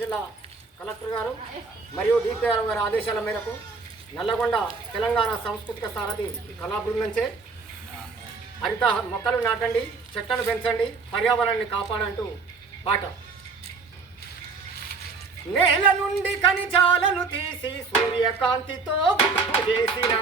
జిల్లా కలెక్టర్ గారు మరియు డిపిఆర్ గారి ఆదేశాల మేరకు నల్లగొండ తెలంగాణ సాంస్కృతిక సారథి కళా బృందంచే హరిత మొక్కలు నాటండి, చెట్లను పెంచండి, పర్యావరణాన్ని కాపాడంటూ పాట. నేల నుండి ఖనిజాలను తీసి సూర్యకాంతితో చేసిన